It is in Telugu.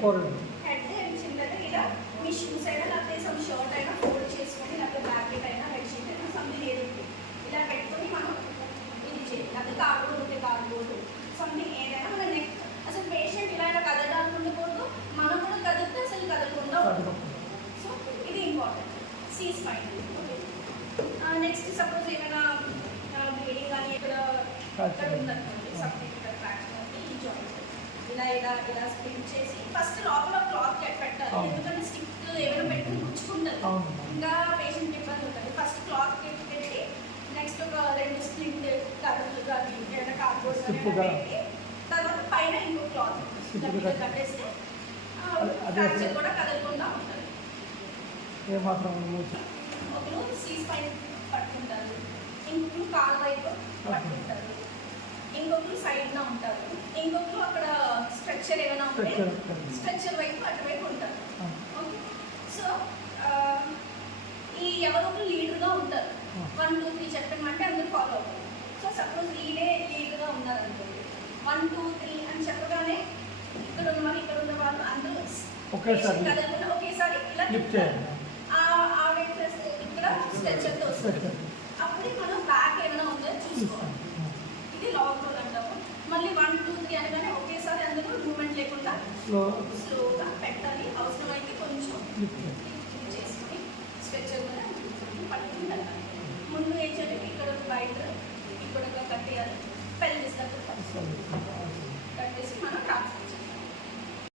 ಕೊಡೋದು సీ స్పైన్ నెక్స్ట్ సపోజ్ ఏమైనా బ్లీడింగ్ కానీ ఇక్కడ ఇక్కడ ఉందనుకోండి సబ్జెక్ట్ ఇక్కడ క్రాక్ ఈ జాయింట్ ఇలా ఇలా ఇలా స్ప్లిట్ చేసి ఫస్ట్ లోపల క్లాత్ కట్ పెట్టాలి. ఎందుకంటే స్టిక్ ఏమైనా పెట్టుకుని గుచ్చుకుంటుంది. అవును. ఇంకా పేషెంట్ ఇబ్బంది ఉంటుంది. ఫస్ట్ క్లాత్ కట్ పెట్టి నెక్స్ట్ ఒక రెండు స్ప్లిట్ కర్రలు కానీ ఏదైనా గా. పెట్టి తర్వాత పైన ఇంకో క్లాత్. కట్టేస్తే ఫ్రాక్చర్ కూడా కదలకుండా ఉంటుంది. ఏమాత్రం ఒకరు సీస్ పైన పట్టుకుంటారు ఇంకొకరు కాలు వైపు పట్టుకుంటారు ఇంకొకరు సైడ్న ఉంటారు. ఇంకొకరు అక్కడ స్ట్రక్చర్ ఏమైనా ఉంటే. స్ట్రక్చర్ వైపు అటువైపు ఉంటారు. ఓకే సో ఈ ఎవరో ఒకరు లీడర్గా ఉంటారు. వన్ టూ త్రీ చెప్పమంటే అందరూ ఫాలో అవుతారు. సో సపోజ్ లీడే లీడర్గా ఉన్నారనుకోండి. వన్ టూ త్రీ అని చెప్పగానే ఇక్కడ ఉన్న వాళ్ళు ఇక్కడ ఉన్న వాళ్ళు అందరూ ఒకేసారి ఒకేసారి ఇలా స్ట్రెచర్తో వస్తుంది. Stretcher. అప్పుడే మనం బ్యాక్ ఏమైనా ఉందో చూసుకోవాలి. ఇది లాంగ్ రోల్ అంటాము. మళ్ళీ వన్ టూ త్రీ అనగానే ఒకేసారి అందరూ మూమెంట్ లేకుండా స్లో స్లోగా పెట్టాలి. అవసరమైతే కొంచెం చేసుకొని స్ట్రెచర్ మీద పట్టుకుని వెళ్ళాలి. ముందు ఏం చేయాలి? ఇక్కడ బయట ఇక్కడ కట్టేయాలి. పెళ్ళిస్ దగ్గర కట్టేసి మనం ట్రాన్స్ఫర్ చేయాలి.